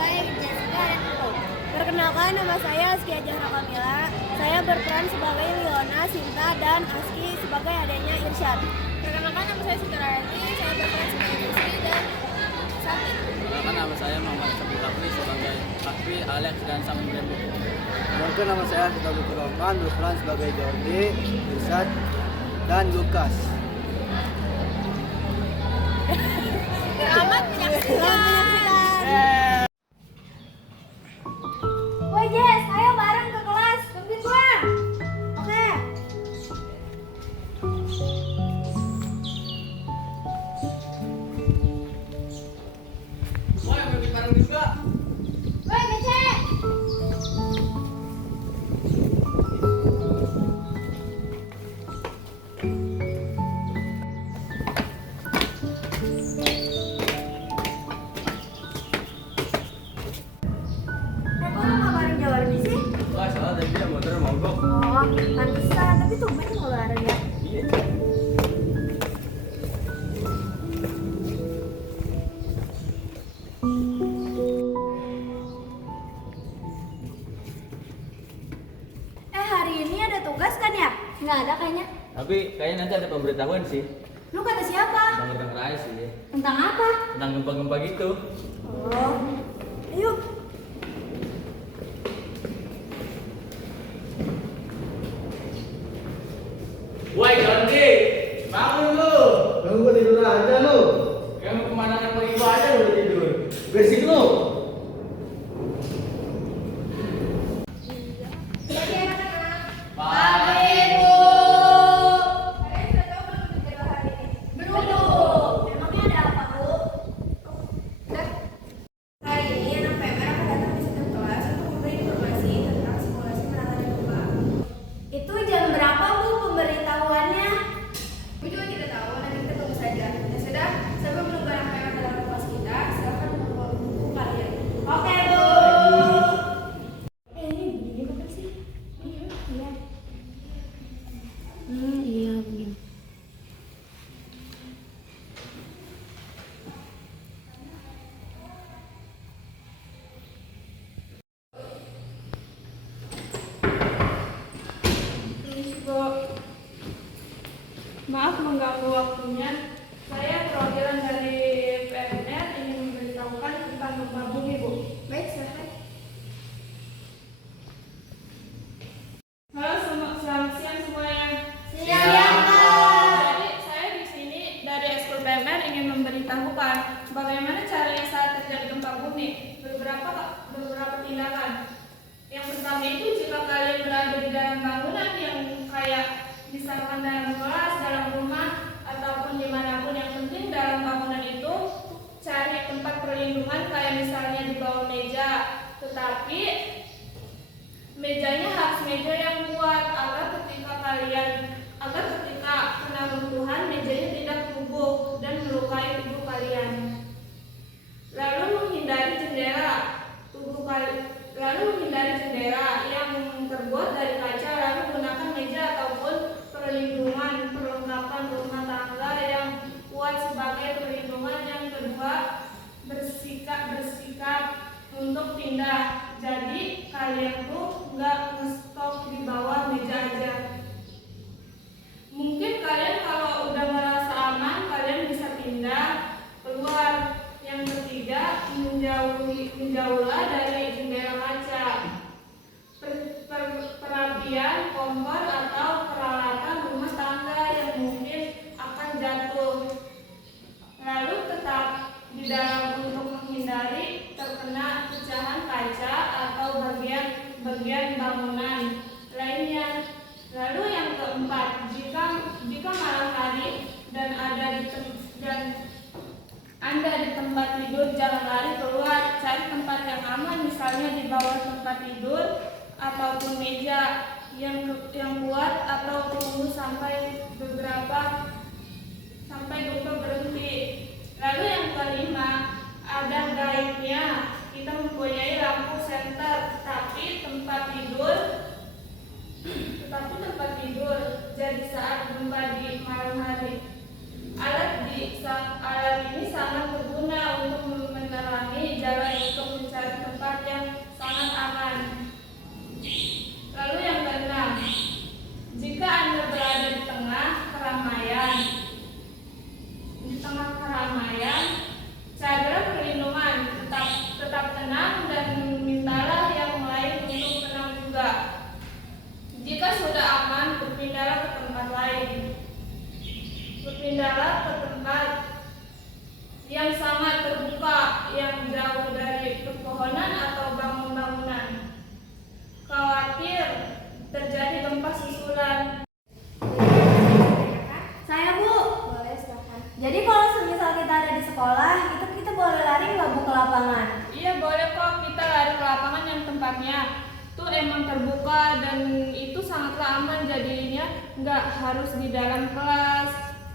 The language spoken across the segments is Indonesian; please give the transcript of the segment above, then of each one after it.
sebagai Jessica Renko. Perkenalkan, nama saya Askia Zahra Kamila. Saya berperan sebagai Leona, Sinta, dan Aski sebagai adanya Irsyad. Perkenalkan, nama saya Sinta Rayani. Saya berperan sebagai Rizky dan Sakit. Perkenalkan, nama saya Muhammad Sabit Rafli sebagai Akfi, Alex, dan Samin Brembo. Perkenalkan, nama saya Kita Rahman, berperan sebagai Jordi, Irsyad, dan Lukas. Selamat menyaksikan. Woi Jess, ayo bareng ke kelas. Tungguin gua. Oke. Woi, mau ikut bareng juga. Woi Gece. Kok lu nggak bareng Jordi sih? Wah, salah tadi dia motor mogok. Oh, pantesan. Tapi tumben nggak bareng ya. Iya. Hari ini ada tugas kan ya? Nggak ada kayaknya. Tapi kayaknya nanti ada pemberitahuan sih. Lu kata siapa? Tentang raya sih. Tentang apa? Tentang gempa-gempa gitu. Oh, ayo. Woi, Jordi, bangun lu. Kamu tidur aja lu. Kamu pemandangan pagi gua aja udah tidur. Berisik lu. Pagi. Kalian sudah tahu belum jadwal hari ini? Belum. Emangnya ada apa, Bu? Udah. Hari ini anak PMR akan datang di setiap kelas untuk memberi informasi tentang simulasi penanganan gempa. Itu jam berapa, Bu, pemberitahuannya? Bu juga tidak tahu, nanti kita tunggu saja. Ya sudah, sambil menunggu anak PMR dalam kelas kita, silakan membawa buku kalian. Oke, Bu. Ini begini kok sih? Iya. Iya begini. Maaf mengganggu waktunya. Saya perwakilan dari PNR ingin memberitahukan tentang gempa bumi, Bu. Baik, silakan. Halo, selamat siang semuanya. Siang, Jadi saya di sini dari Ekskul PMR ingin memberitahukan bagaimana caranya saat terjadi gempa bumi. Beberapa tindakan. Yang pertama itu jika kalian berada di dalam bangunan yang kayak misalkan dalam kelas, dalam rumah, ataupun dimanapun, yang penting dalam bangunan itu cari tempat perlindungan kayak misalnya di bawah meja. Tetapi mejanya harus meja yang kuat agar ketika kena runtuhan mejanya tidak rubuh dan melukai tubuh kalian. Lalu menghindari jendela yang terbuat dari kaca, lalu gunakan meja ataupun perlengkapan rumah tangga yang kuat sebagai perlindungan. Yang kedua, bersikap untuk pindah. Jadi kalian tuh nggak nge-stop di bawah meja aja. Mungkin kalian kalau udah merasa aman, kalian bisa pindah keluar. Yang ketiga, menjauhlah dari jendela kaca. Perapian kompor atau peralatan rumah tangga yang mungkin akan jatuh. Lalu tetap di dalam untuk menghindari terkena pecahan kaca atau bagian bangunan lainnya. Lalu yang keempat, jika malam hari dan Anda di tempat tidur, jangan lari keluar. Cari tempat yang aman, misalnya di bawah tempat tidur ataupun meja yang kuat, atau tunggu sampai gempa berhenti. Lalu yang kelima, ada guide-nya. Kita mempunyai lampu senter, tetapi tempat tidur jadi saat gempa di malam hari. Alat ini sangat berguna untuk menerangi jalan untuk mencari dan itu sangatlah aman, jadinya nggak harus di dalam kelas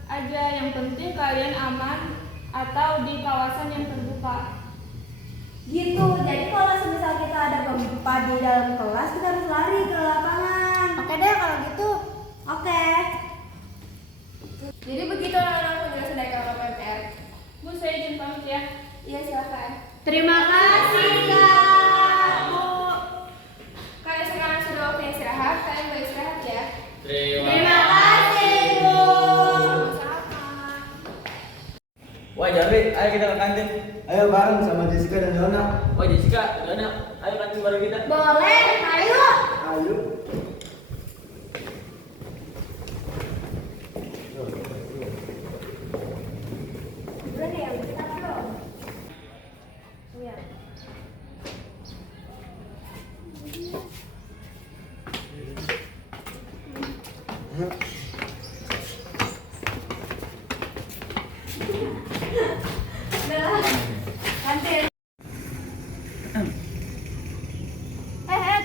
aja, yang penting kalian aman atau di kawasan yang terbuka. Gitu, jadi kalau semisal kita ada gempa di dalam kelas, kita harus lari ke lapangan. Oke deh kalau gitu. Oke. Jadi begitu anak-anak penjelasan dari Kakak PMR. Bu, saya izin pamit ya. Iya silakan. Terima kasih Kak. Bu. Kalian sekarang sudah waktunya istirahat, kalian boleh istirahat ya. Terima kasih Bu. Sama-sama. Wah Jarwi, ayo kita ke kantin. Ayo bareng sama Jessica dan Dona. Wah Jessica, Dona, ayo kantin bareng kita. Boleh, ayo. Ayo. Udah deh, kita dong. Iya.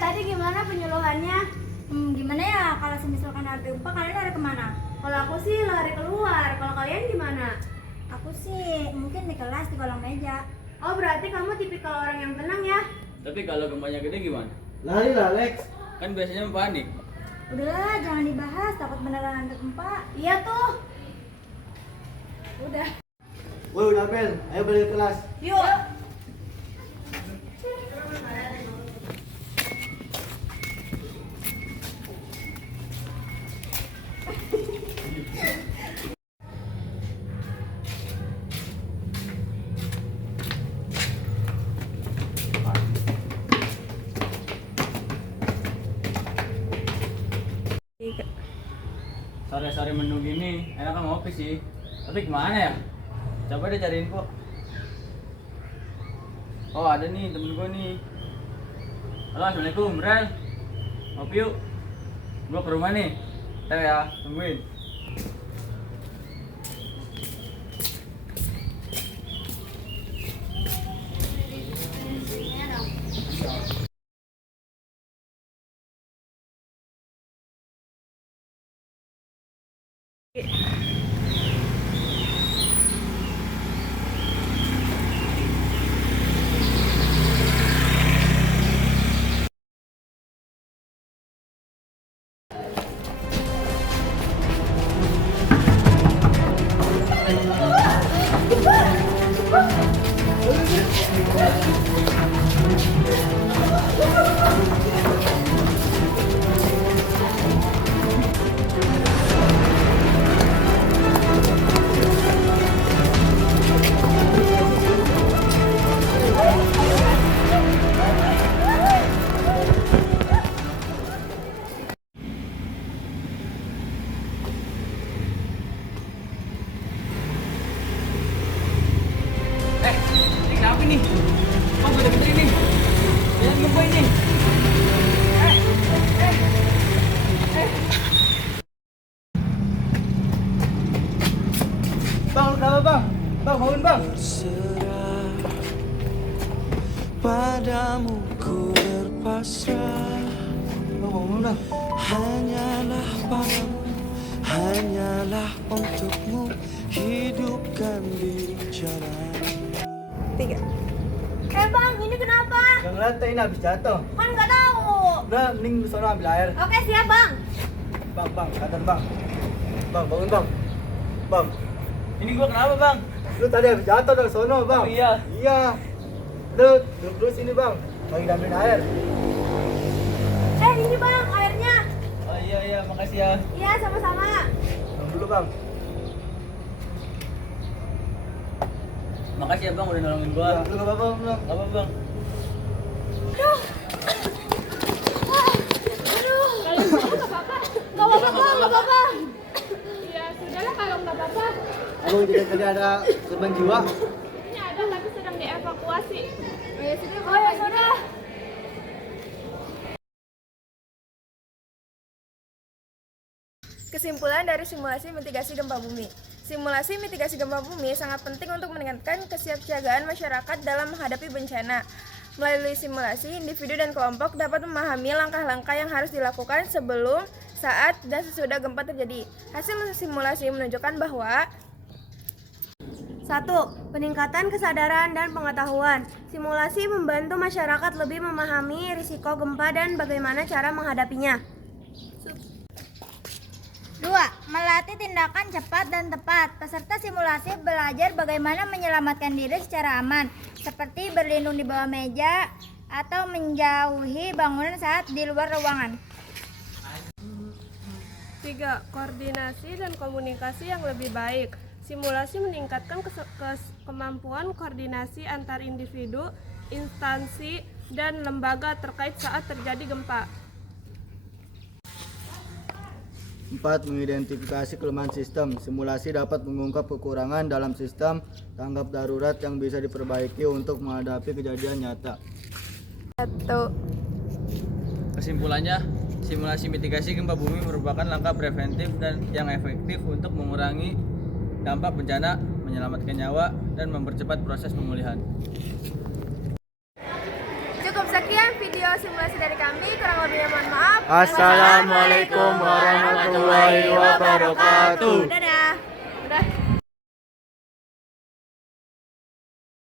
Tadi gimana penyuluhannya? Gimana ya kalau misalkan ada gempa kalian lari kemana? Kalau aku sih lari keluar. Kalau kalian gimana? Aku sih mungkin di kelas di kolong meja. Oh berarti kamu tipikal orang yang tenang ya? Tapi kalau gempanya gede gimana? Lari lah Lex. Kan biasanya panik. Udahlah jangan dibahas, takut beneran ada gempa. Iya tuh. Udah. Woi udah bel, ayo balik ke kelas. Yuk. Sore-sore menu gini, enak kan ngopi sih. Tapi gimana ya? Coba deh cari info. Oh ada nih temen gue nih. Halo assalamualaikum Rel. Ngopi yuk. Gue ke rumah nih. Ayo ya, tungguin. Ini kenapa nih? Kok gue deketin nih? Jangan gempa ini. Bang, kenapa bang? Bang, bangun bang. Berserah padamu ku berpasrah. Bang, bangun bang. Hanyalah padamu, hanyalah untukmu hidupkan bicara. Bang, ini kenapa? Gak ngeliat ini habis jatuh. Kan nggak tahu. Udah, mending sana ambil air. Oke siap bang. Bang, sadar bang. Bang, bangun bang. Bang, Ini gue kenapa bang? lu tadi habis jatuh dari sono bang. Oh, iya. Iya. Udah, duduk dulu sini bang. Lagi ambil air. Ini bang airnya. Oh iya, makasih ya. Iya sama-sama. Bang dulu bang. Makasih ya bang udah nolongin gue. Lu gak apa-apa bang. Gak apa bang. Kalau saya nggak apa-apa. Nggak apa-apa bang, nggak apa-apa. Ya sudahlah kalau nggak apa-apa. Aku jadi tadi ada korban jiwa. Ini ada tapi sedang dievakuasi. Oh ya sudah. Kesimpulan dari simulasi mitigasi gempa bumi. Simulasi mitigasi gempa bumi sangat penting untuk meningkatkan kesiapsiagaan masyarakat dalam menghadapi bencana. Melalui simulasi, individu dan kelompok dapat memahami langkah-langkah yang harus dilakukan sebelum, saat, dan sesudah gempa terjadi. Hasil simulasi menunjukkan bahwa 1. Peningkatan kesadaran dan pengetahuan. Simulasi membantu masyarakat lebih memahami risiko gempa dan bagaimana cara menghadapinya. 2. Melatih tindakan cepat dan tepat. Peserta simulasi belajar bagaimana menyelamatkan diri secara aman, seperti berlindung di bawah meja atau menjauhi bangunan saat di luar ruangan. 3. Koordinasi dan komunikasi yang lebih baik. Simulasi meningkatkan kemampuan koordinasi antar individu, instansi, dan lembaga terkait saat terjadi gempa. 4. Mengidentifikasi kelemahan sistem. Simulasi dapat mengungkap kekurangan dalam sistem tanggap darurat yang bisa diperbaiki untuk menghadapi kejadian nyata. 1. Kesimpulannya, simulasi mitigasi gempa bumi merupakan langkah preventif dan yang efektif untuk mengurangi dampak bencana, menyelamatkan nyawa, dan mempercepat proses pemulihan. Cukup sekian video simulasi dari kami, kurang lebihnya mohon maaf. Assalamualaikum warahmatullahi wabarakatuh. Dadah.